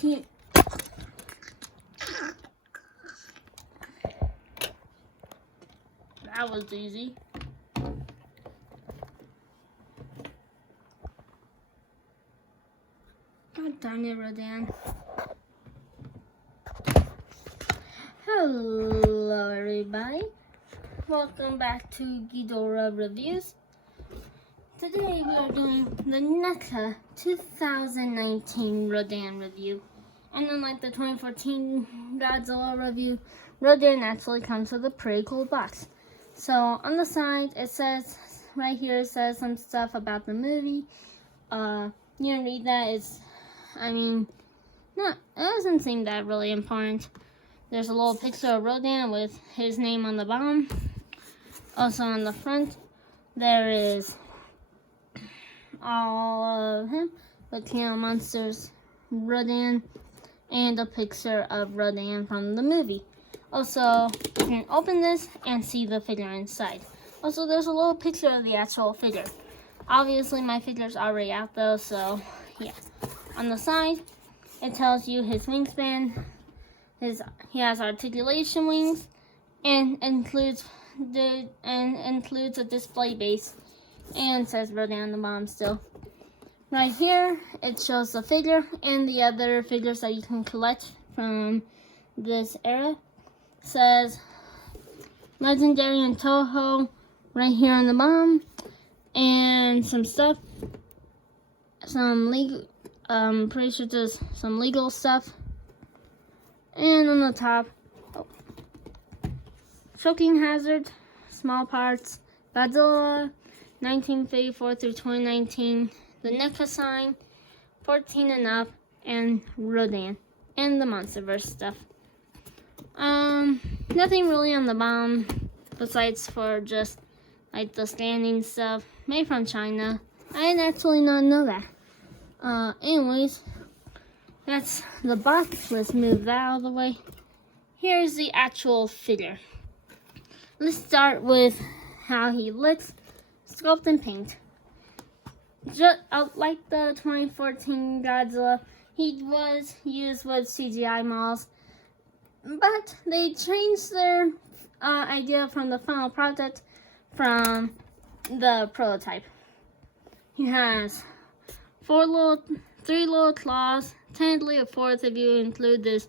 Keep. That was easy. God darn it, Rodan. Hello, everybody. Welcome back to Ghidorah Reviews. Today we are doing the NECA 2019 Rodan review. And unlike the 2014 Godzilla review, Rodan actually comes with a pretty cool box. So on the side, it says, right here it says some stuff about the movie. You can read that. It doesn't seem that really important. There's a little picture of Rodan with his name on the bottom. Also on the front, there is all of him, with monsters, Rodan, and a picture of Rodan from the movie. Also, you can open this and see the figure inside. Also, there's a little picture of the actual figure. Obviously, my figure's already out though, so yeah. On the side, it tells you his wingspan. He has articulation wings, and includes a display base, and says Rodan on the bottom still. Right here, it shows the figure and the other figures that you can collect from this era. Says Legendary and Toho right here on the bottom, and some stuff. Some legal, pretty sure there's some legal stuff. And on the top, Choking Hazard, Small Parts, Godzilla, 1954 through 2019, the NECA sign, 14 and up, and Rodan, and the Monsterverse stuff. Nothing really on the bottom, besides for just like the standing stuff, made from China. I did actually not know that. Anyways, that's the box. Let's move that out of the way. Here's the actual figure. Let's start with how he looks. Sculpt and paint. Just like the 2014 Godzilla, he was used with CGI models, but they changed their idea from the final product from the prototype. He has three little claws, technically a fourth if you include this.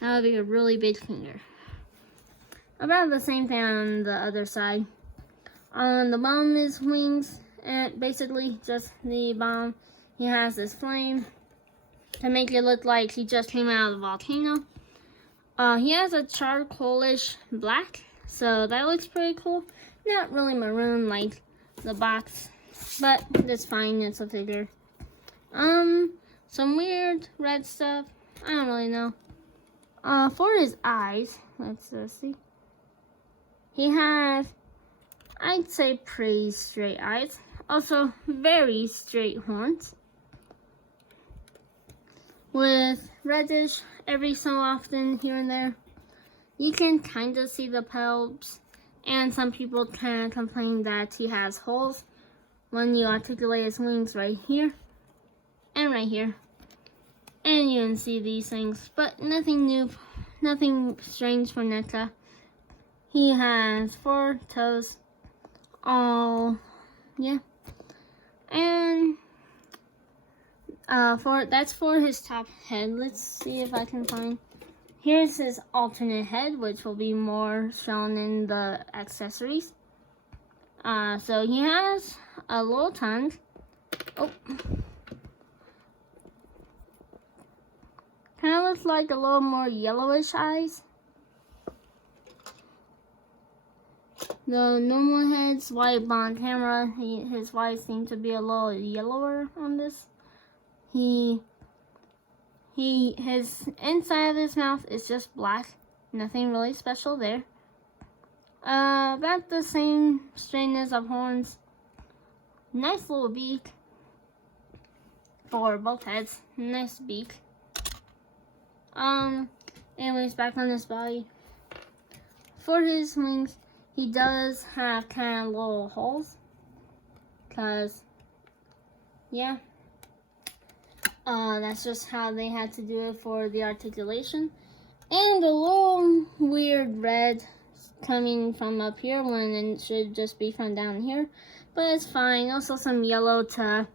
That would be a really big finger. About the same thing on the other side. On the bottom is wings, and basically just the bottom. He has this flame to make it look like he just came out of the volcano. He has a charcoalish black, so that looks pretty cool. Not really maroon like the box, but it's fine, it's a figure. Some weird red stuff, I don't really know. For his eyes, let's see. He has, I'd say, pretty straight eyes. Also, very straight horns. With reddish every so often here and there. You can kind of see the palps. And some people kind of complain that he has holes when you articulate his wings right here. And right here. And you can see these things. But nothing new. Nothing strange for NECA. He has 4 toes. Yeah. And that's for his top head. Let's see if I can find. Here's his alternate head, which will be more shown in the accessories. So he has a little tongue. Oh. Kind of looks like a little more yellowish eyes. The normal head's white, but on camera, his white seems to be a little yellower on this. His inside of his mouth is just black. Nothing really special there. About the same straightness of horns. Nice little beak for both heads. Nice beak. Anyways, back on his body. For his wings, he does have kind of little holes. Yeah. That's just how they had to do it for the articulation. And a little weird red coming from up here when it should just be from down here. But it's fine. Also some yellow to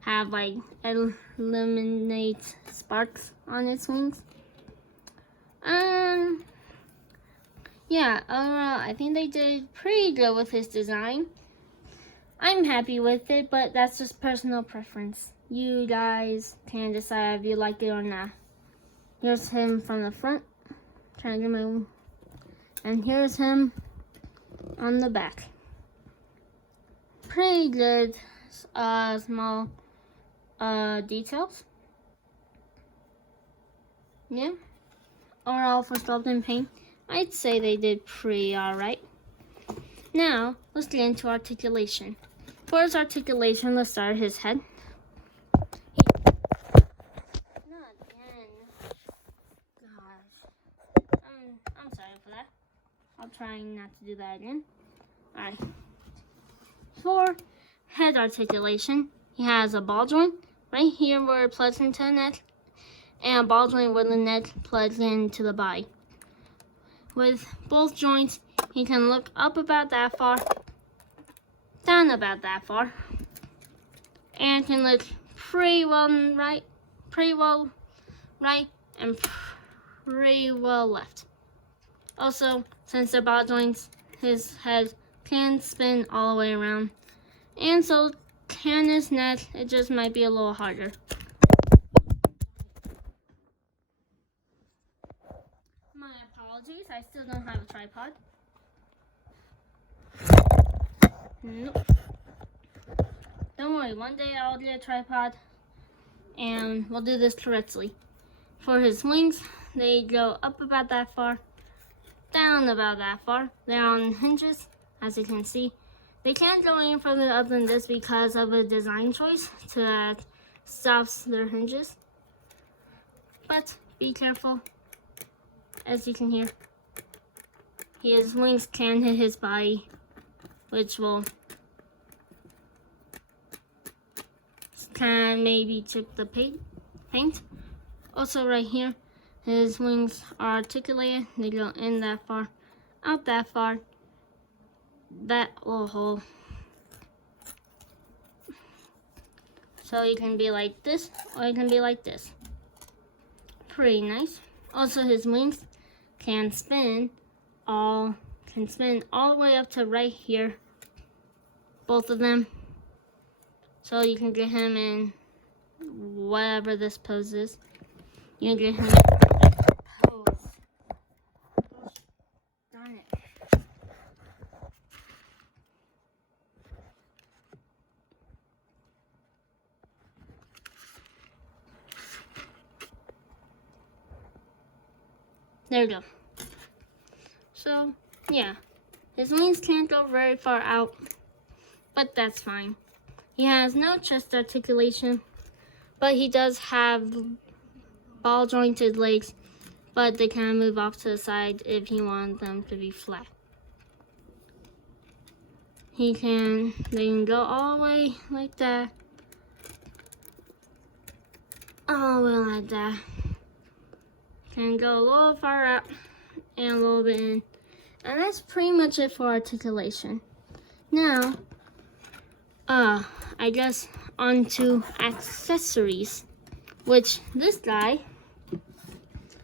have like eliminate sparks on its wings. Yeah, overall I think they did pretty good with his design. I'm happy with it, but that's just personal preference. You guys can decide if you like it or not. Here's him from the front. Trying to get my, and here's him on the back. Pretty good, small details. Yeah. Overall, for sculpting paint, I'd say they did pretty alright. Now, let's get into articulation. For his articulation, let's start his head. Not again. Gosh. I'm sorry for that. I'll try not to do that again. Alright. For head articulation, he has a ball joint right here where it plugs into the neck, and a ball joint where the neck plugs into the body. With both joints, he can look up about that far, down about that far, and can look pretty well right, and pretty well left. Also, since they're ball joints, his head can spin all the way around, and so can his neck. It just might be a little harder. My apologies, I still don't have a tripod. Nope. Don't worry, one day I'll get a tripod and we'll do this correctly. For his wings, they go up about that far, down about that far. They're on hinges, as you can see. They can't go any further up than this because of a design choice to stops their hinges. But be careful, as you can hear. His wings can hit his body, which will kind of maybe chip the paint. Also right here, his wings are articulated. They go in that far, out that far, that little hole. So you can be like this, or you can be like this. Pretty nice. Also, his wings can spin all the way up to right here. Both of them. So you can get him in whatever this pose is. You can get him in pose. Gosh, darn it. There we go. So, yeah. His wings can't go very far out, but that's fine. He has no chest articulation, but he does have ball jointed legs, but they kind of move off to the side if you want them to be flat. They can go all the way like that, all the way like that. Can go a little far out and a little bit in. And that's pretty much it for articulation. Now, I guess onto accessories, which this guy,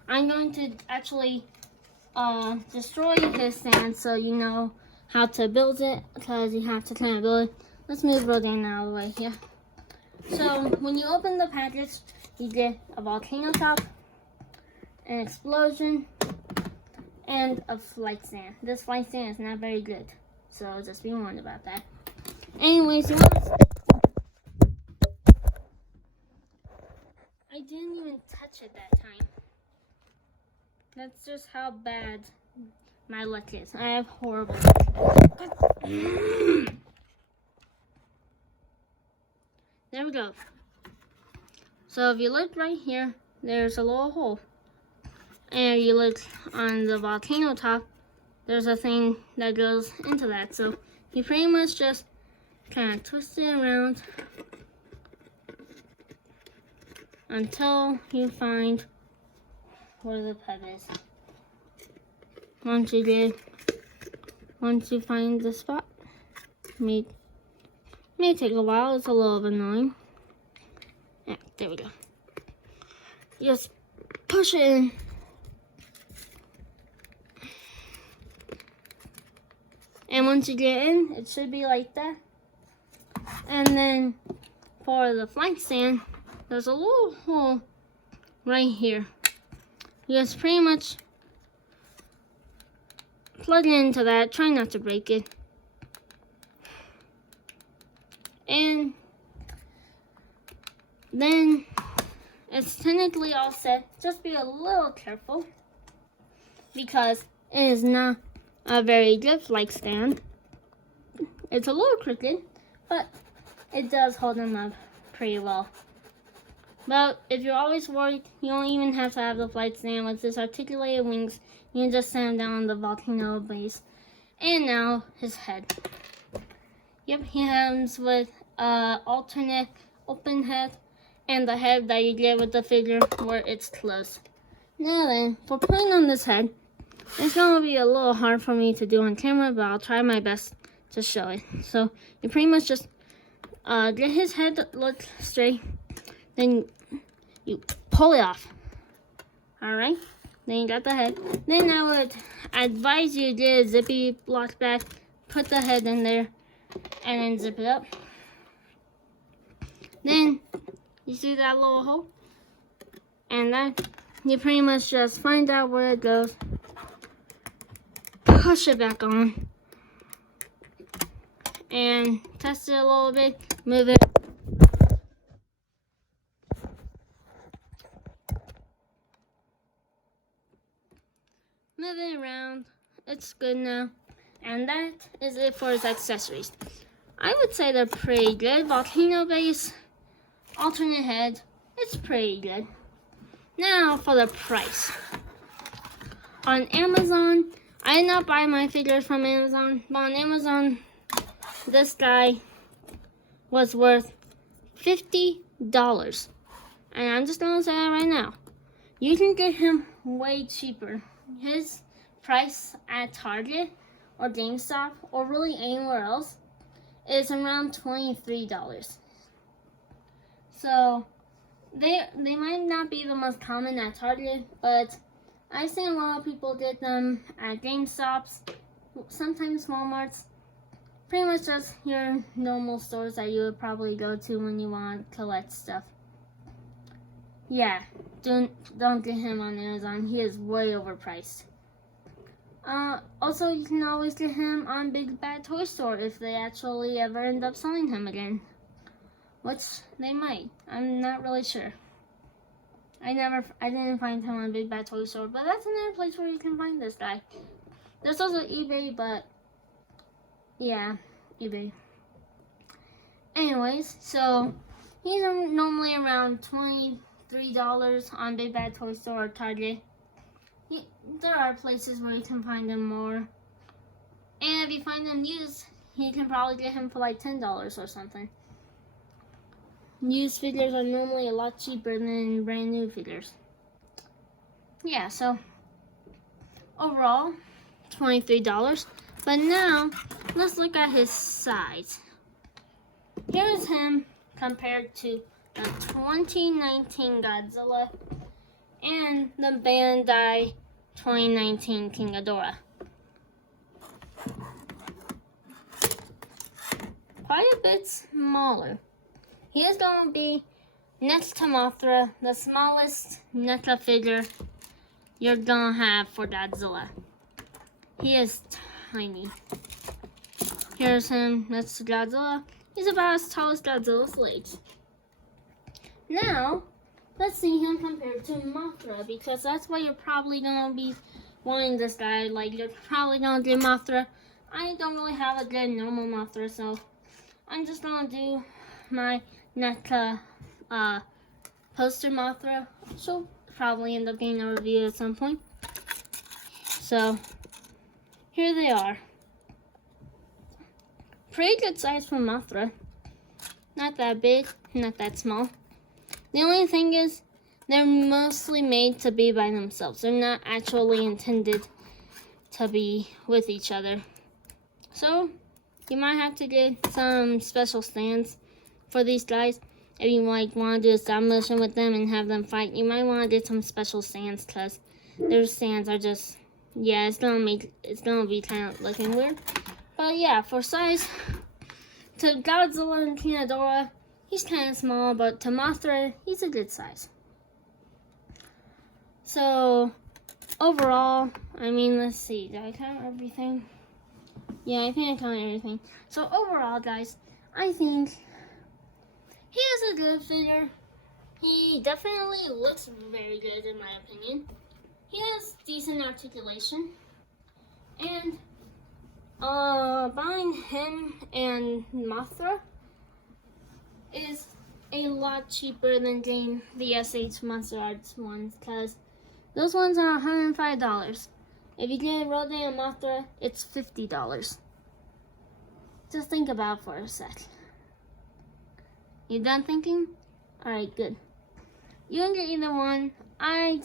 I'm going to actually destroy his stand so you know how to build it, because you have to kind of build it. Let's move Rodan out of the way here. So when you open the package, you get a volcano top, an explosion, and a flight stand. This flight stand is not very good, so just be warned about that. Anyways, you want to... I didn't even touch it that time. That's just how bad my luck is. I have horrible luck. There we go. So if you look right here, there's a little hole. And you look on the volcano top, there's a thing that goes into that. So you pretty much just kind of twist it around until you find where the pet is. Once you find the spot, may take a while. It's a little bit annoying. Yeah, there we go. Just push it in. And once you get in, it should be like that. And then for the flank stand, there's a little hole right here. You just pretty much plug it into that. Try not to break it. And then it's technically all set. Just be a little careful because it is not a very good flight stand. It's a little crooked, but it does hold them up pretty well. But if you're always worried, you don't even have to have the flight stand with this articulated wings. You can just stand down on the volcano base. And now his head. Yep, he comes with alternate open head and the head that you get with the figure where it's closed. Now then, for putting on this head, it's going to be a little hard for me to do on camera, but I'll try my best to show it. So you pretty much just get his head to look straight, then you pull it off. Alright, then you got the head. Then I would advise you to get a zippy lock back, put the head in there, and then zip it up. Then you see that little hole? And then you pretty much just find out where it goes. Push it back on and test it a little bit, move it. Move it around. It's good now. And that is it for its accessories. I would say they're pretty good. Volcano base, alternate head, it's pretty good. Now for the price. On Amazon, I did not buy my figures from Amazon, but on Amazon, this guy was worth $50. And I'm just gonna say that right now. You can get him way cheaper. His price at Target or GameStop or really anywhere else is around $23. So they might not be the most common at Target, but I've seen a lot of people get them at GameStops, sometimes Walmarts, pretty much just your normal stores that you would probably go to when you want to collect stuff. Yeah, don't get him on Amazon. He is way overpriced. Also, you can always get him on Big Bad Toy Store if they actually ever end up selling him again, which they might. I'm not really sure. I didn't find him on Big Bad Toy Store, but that's another place where you can find this guy. There's also eBay, but yeah, eBay. Anyways, so he's normally around $23 on Big Bad Toy Store or Target. There are places where you can find them more. And if you find them used, you can probably get him for like $10 or something. Used figures are normally a lot cheaper than brand new figures. Yeah, so overall, $23. But now, let's look at his size. Here's him compared to the 2019 Godzilla and the Bandai 2019 King Ghidorah. Quite a bit smaller. He is going to be, next to Mothra, the smallest NECA figure you're going to have for Godzilla. He is tiny. Here's him next to Godzilla. He's about as tall as Godzilla's legs. Now, let's see him compared to Mothra, because that's why you're probably going to be wanting this guy. Like, you're probably going to do Mothra. I don't really have a good normal Mothra, so I'm just going to do my NECA poster Mothra. She'll probably end up getting a review at some point. So, here they are. Pretty good size for Mothra. Not that big, not that small. The only thing is, they're mostly made to be by themselves. They're not actually intended to be with each other. So, you might have to get some special stands for these guys. If you like want to do a stop motion with them and have them fight, you might want to get some special stands because their stands are just, yeah, it's gonna be kind of looking weird. But yeah, for size, to Godzilla and Ghidorah, he's kind of small, but to Mothra, he's a good size. So, overall, I mean, let's see, did I count everything? Yeah, I think I counted everything. So, overall, guys, I think he is a good figure. He definitely looks very good, in my opinion. He has decent articulation. And, buying him and Mothra is a lot cheaper than getting the SH Monster Arts ones, because those ones are $105. If you get Rodan and Mothra, it's $50. Just think about it for a sec. You done thinking? Alright, good. You can get either one. I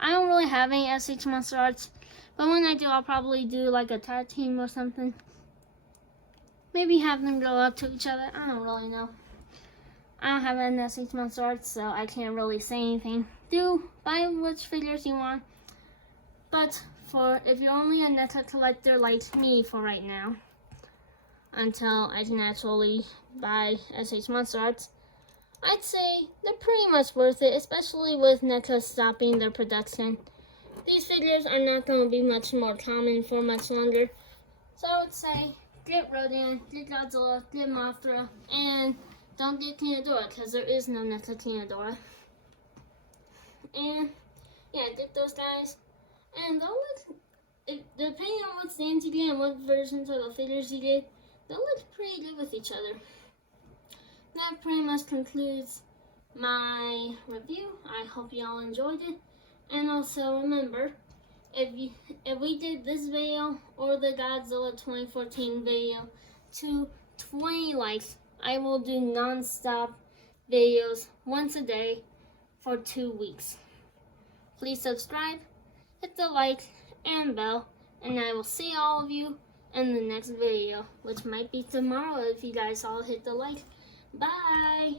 don't really have any SH Monster Arts, but when I do, I'll probably do like a tag team or something. Maybe have them go up to each other. I don't really know. I don't have an SH Monster Arts, so I can't really say anything. Buy which figures you want. But if you're only a NECA collector like me for right now, until I can actually buy SH Monster Arts, I'd say they're pretty much worth it, especially with NECA stopping their production. These figures are not going to be much more common for much longer. So I would say, get Rodan, get Godzilla, get Mothra, and don't get Ghidorah, because there is no NECA Ghidorah. And, yeah, get those guys. And depending on what stands you get and what versions of the figures you get, they'll look pretty good with each other. That pretty much concludes my review. I hope y'all enjoyed it. And also remember, if we did this video or the Godzilla 2014 video to 20 likes, I will do non-stop videos once a day for 2 weeks. Please subscribe, hit the like and bell, and I will see all of you in the next video, which might be tomorrow if you guys all hit the like. Bye!